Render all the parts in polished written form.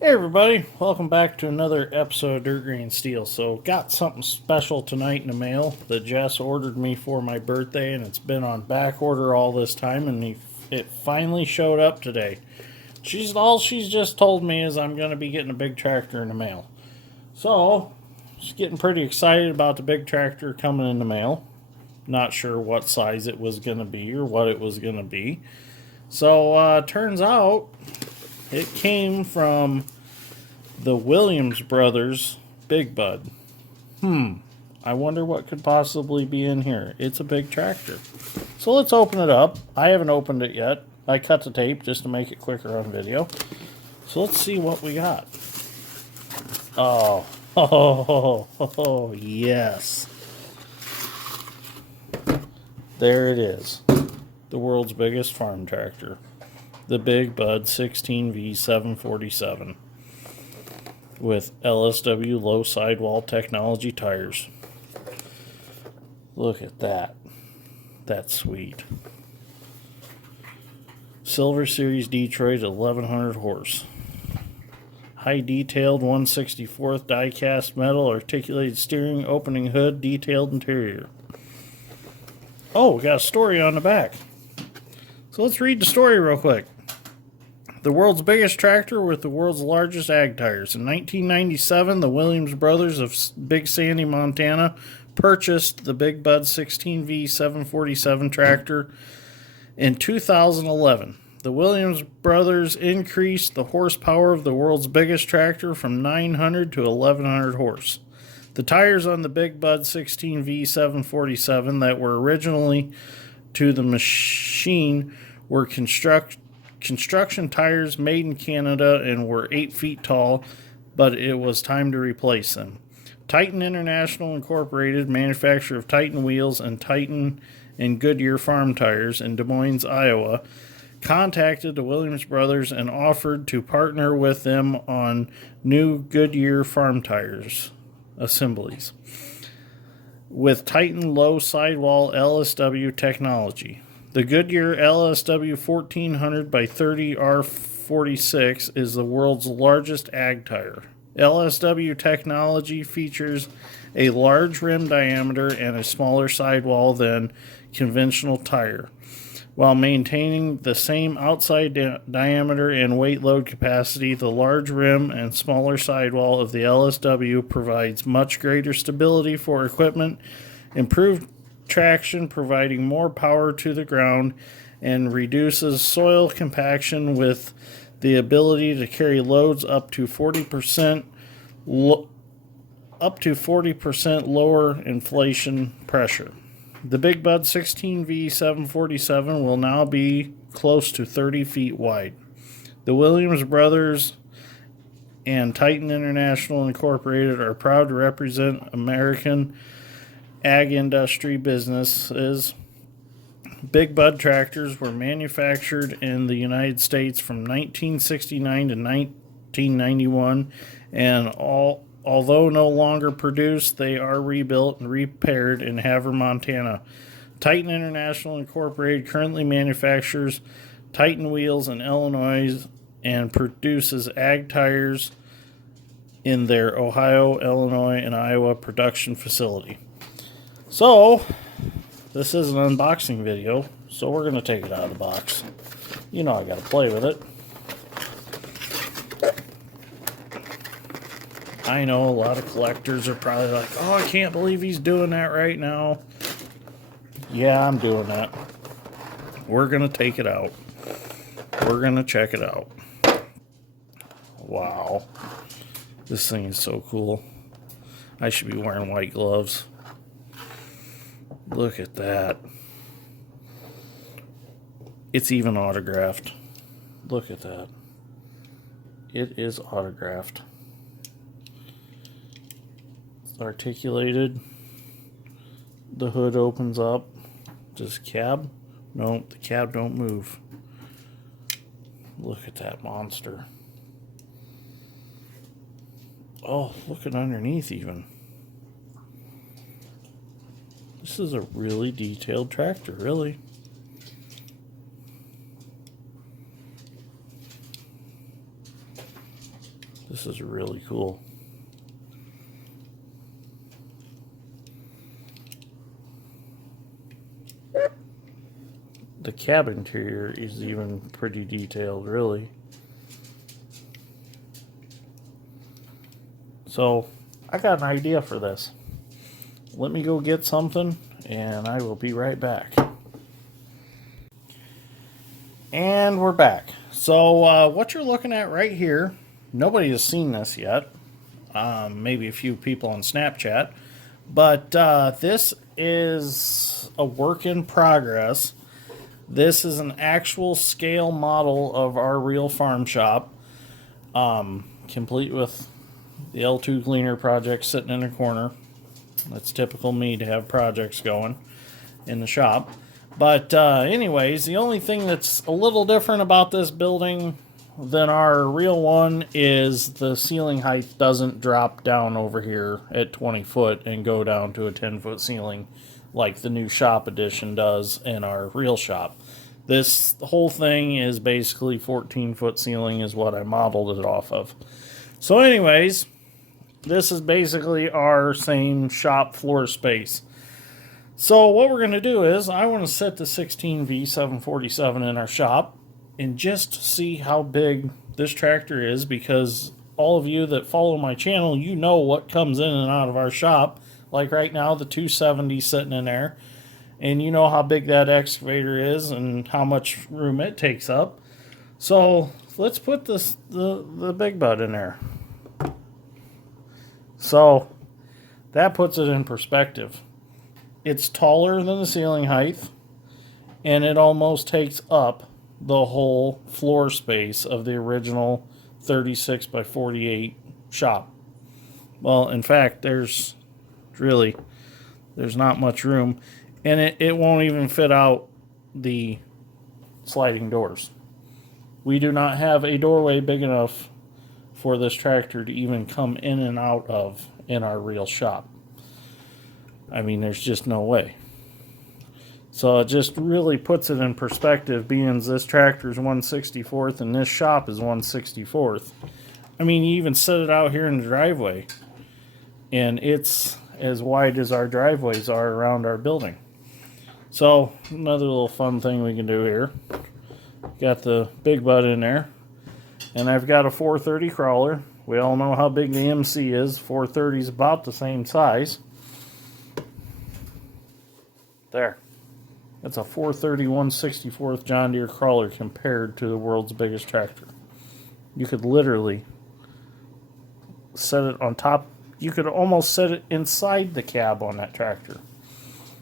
Hey everybody, welcome back to another episode of Dirt Green Steel. So got something special tonight in the mail that Jess ordered me for my birthday, and it's been on back order all this time, and it finally showed up today. She's just told me is I'm going to be getting a big tractor in the mail. So she's getting pretty excited about the big tractor coming in the mail. Not sure what size it was going to be or what it was going to be. So turns out it came from the Williams Brothers Big Bud. I wonder what could possibly be in here. It's a big tractor. So let's open it up. I haven't opened it yet. I cut the tape just to make it quicker on video. So let's see what we got. Oh, yes. There it is. The world's biggest farm tractor. The Big Bud 16V-747 with LSW low sidewall technology tires. Look at that. That's sweet. Silver Series Detroit 1100 horse. High detailed 1/64 die cast metal, articulated steering, opening hood, detailed interior. Oh, we got a story on the back. So let's read the story real quick. The world's biggest tractor with the world's largest ag tires. In 1997, the Williams brothers of Big Sandy, Montana, purchased the Big Bud 16V-747 tractor. In 2011, the Williams brothers increased the horsepower of the world's biggest tractor from 900 to 1100 horse. The tires on the Big Bud 16V-747 that were originally to the machine were construction tires made in Canada and were 8 feet tall, but it was time to replace them. Titan International Incorporated, manufacturer of Titan wheels and Titan and Goodyear farm tires in Des Moines, Iowa, contacted the Williams brothers and offered to partner with them on new Goodyear farm tires assemblies with Titan low sidewall LSW technology. The Goodyear LSW 1400 by 30 R46 is the world's largest ag tire. LSW technology features a large rim diameter and a smaller sidewall than conventional tire, while maintaining the same outside diameter and weight load capacity. The large rim and smaller sidewall of the LSW provides much greater stability for equipment, improved traction, providing more power to the ground, and reduces soil compaction with the ability to carry loads up to 40% lower inflation pressure. The Big Bud 16V-747 will now be close to 30 feet wide. The Williams brothers and Titan International Incorporated are proud to represent American ag industry businesses. Big Bud tractors were manufactured in the United States from 1969 to 1991, and although no longer produced, they are rebuilt and repaired in Havre, Montana. Titan International Incorporated currently manufactures Titan wheels in Illinois and produces ag tires in their Ohio, Illinois, and Iowa production facility. So, this is an unboxing video, so we're going to take it out of the box. You know I got to play with it. I know a lot of collectors are probably like, oh, I can't believe he's doing that right now. Yeah, I'm doing that. We're going to take it out. We're going to check it out. Wow. This thing is so cool. I should be wearing white gloves. Look at that. It's even autographed. Look at that. It is autographed. It's articulated. The hood opens up. Does cab? No, the cab don't move. Look at that monster. Oh, look at underneath even. This is a really detailed tractor, really. This is really cool. The cab interior is even pretty detailed, really. So, I got an idea for this. Let me go get something, and I will be right back. And we're back. So, what you're looking at right here, nobody has seen this yet. Maybe a few people on Snapchat. But this is a work in progress. This is an actual scale model of our real farm shop, complete with the L2 cleaner project sitting in a corner. That's typical me to have projects going in the shop. But anyways, the only thing that's a little different about this building than our real one is the ceiling height doesn't drop down over here at 20 foot and go down to a 10-foot ceiling like the new shop edition does in our real shop. This whole thing is basically 14-foot ceiling is what I modeled it off of. So anyways, this is basically our same shop floor space. So what we're going to do is I want to set the 16V-747 in our shop and just see how big this tractor is, because all of you that follow my channel, you know what comes in and out of our shop. Like right now, the 270 sitting in there. And you know how big that excavator is and how much room it takes up. So let's put the big bud in there. So that puts it in perspective. It's taller than the ceiling height, and it almost takes up the whole floor space of the original 36 by 48 shop. Well, in fact, there's not much room. And it won't even fit out the sliding doors. We do not have a doorway big enough for this tractor to even come in and out of in our real shop. I mean, there's just no way. So it just really puts it in perspective, being this tractor is 1/64th and this shop is 1/64th. I mean, you even set it out here in the driveway, and it's as wide as our driveways are around our building. So, another little fun thing we can do here. Got the big bud in there. And I've got a 430 crawler. We all know how big the MC is. 430 is about the same size. There. That's a 430 1/64th John Deere crawler compared to the world's biggest tractor. You could literally set it on top. You could almost set it inside the cab on that tractor.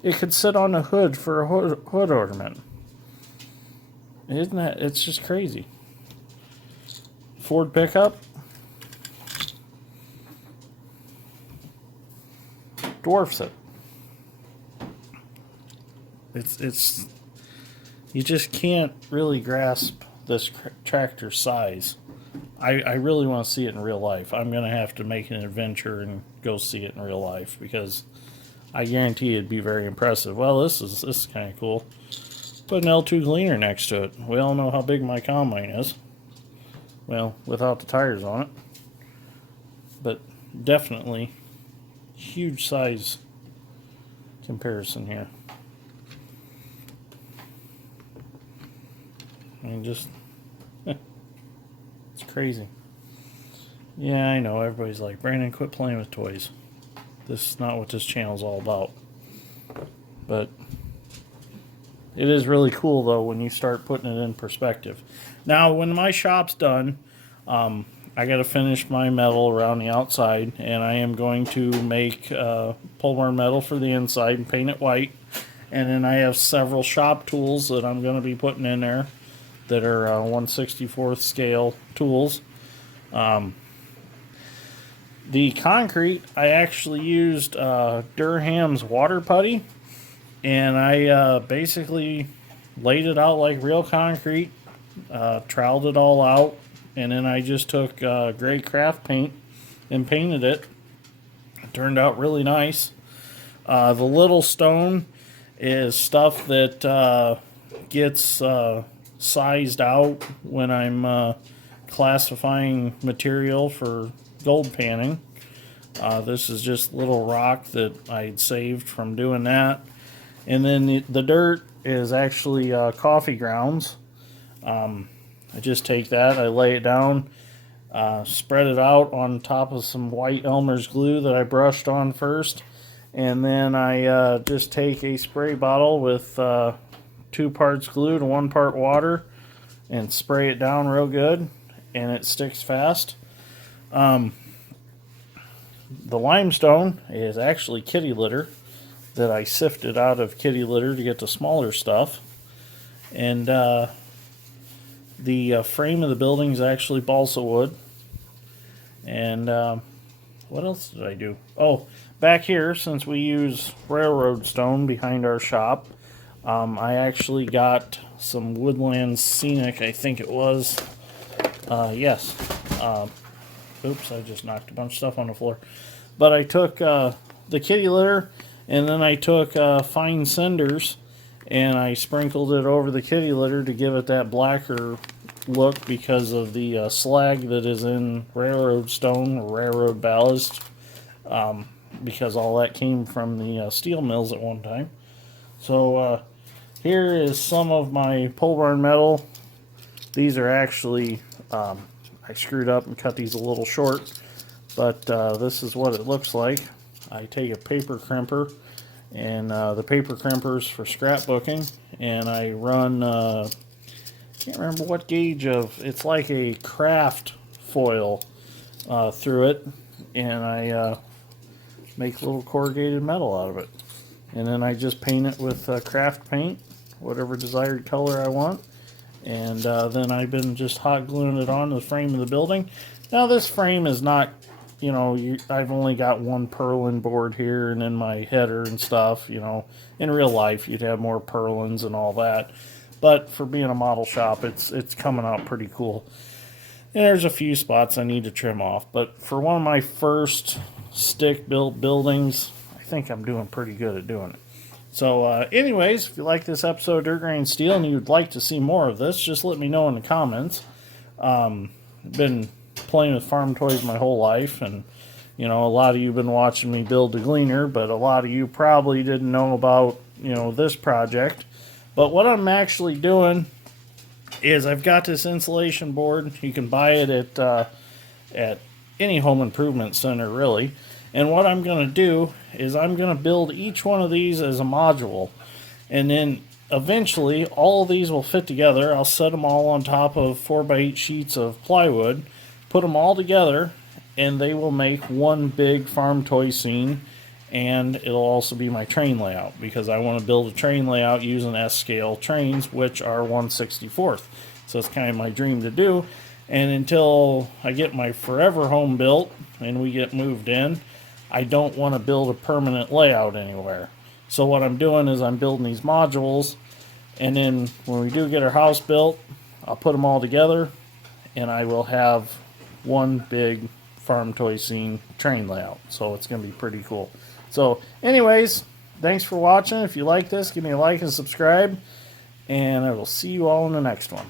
It could sit on the hood for a hood ornament. Isn't that? It's just crazy. Ford pickup. Dwarfs it. It's you just can't really grasp this tractor size. I really want to see it in real life. I'm going to have to make an adventure and go see it in real life, because I guarantee it'd be very impressive. Well, this is kind of cool. Put an L2 cleaner next to it. We all know how big my combine is. Well, without the tires on it. But definitely huge size comparison here. I mean, just it's crazy. Yeah, I know. Everybody's like, Brandon, quit playing with toys. This is not what this channel's all about. But it is really cool, though, when you start putting it in perspective. Now, when my shop's done, I got to finish my metal around the outside, and I am going to make polymer metal for the inside and paint it white. And then I have several shop tools that I'm going to be putting in there that are 1/64th scale tools. The concrete, I actually used Durham's water putty, and I basically laid it out like real concrete, troweled it all out, and then I just took gray craft paint and painted it. It turned out really nice. The little stone is stuff that gets sized out when I'm classifying material for gold panning. This is just little rock that I'd saved from doing that. And then the dirt is actually coffee grounds. I just take that, I lay it down, spread it out on top of some white Elmer's glue that I brushed on first, and then I just take a spray bottle with 2 parts glue to 1 part water and spray it down real good, and it sticks fast. The limestone is actually kitty litter that I sifted out of kitty litter to get the smaller stuff, and the frame of the building is actually balsa wood. And what else did I do? Oh, back here, since we use railroad stone behind our shop, I actually got some Woodland Scenic, I think it was. Yes. Oops, I just knocked a bunch of stuff on the floor. But I took the kitty litter, and then I took fine cinders, and I sprinkled it over the kitty litter to give it that blacker look because of the slag that is in railroad stone, railroad ballast, because all that came from the steel mills at one time. So here is some of my pole barn metal. These are actually, I screwed up and cut these a little short, but this is what it looks like. I take a paper crimper, and the paper crimper's for scrapbooking, and I run, can't remember what gauge of, it's like a craft foil through it, and I make little corrugated metal out of it. And then I just paint it with craft paint, whatever desired color I want. And then I've been just hot gluing it on the frame of the building. Now this frame is not, you know, I've only got 1 purlin board here and then my header and stuff. You know, in real life you'd have more purlins and all that. But for being a model shop, it's coming out pretty cool. And there's a few spots I need to trim off. But for one of my first stick-built buildings, I think I'm doing pretty good at doing it. So anyways, if you like this episode of Dirt Grain Steel and you'd like to see more of this, just let me know in the comments. I've been playing with farm toys my whole life, and you know, a lot of you have been watching me build the Gleaner, but a lot of you probably didn't know about, you know, this project. But what I'm actually doing is I've got this insulation board. You can buy it at any home improvement center, really. And what I'm going to do is I'm going to build each one of these as a module. And then eventually all of these will fit together. I'll set them all on top of 4x8 sheets of plywood, put them all together, and they will make one big farm toy scene. And it'll also be my train layout, because I want to build a train layout using S-scale trains, which are 1/64. So it's kind of my dream to do. And until I get my forever home built and we get moved in, I don't want to build a permanent layout anywhere. So what I'm doing is I'm building these modules, and then when we do get our house built, I'll put them all together, and I will have one big farm toy scene train layout. So it's going to be pretty cool. So anyways, thanks for watching. If you like this, give me a like and subscribe, and I will see you all in the next one.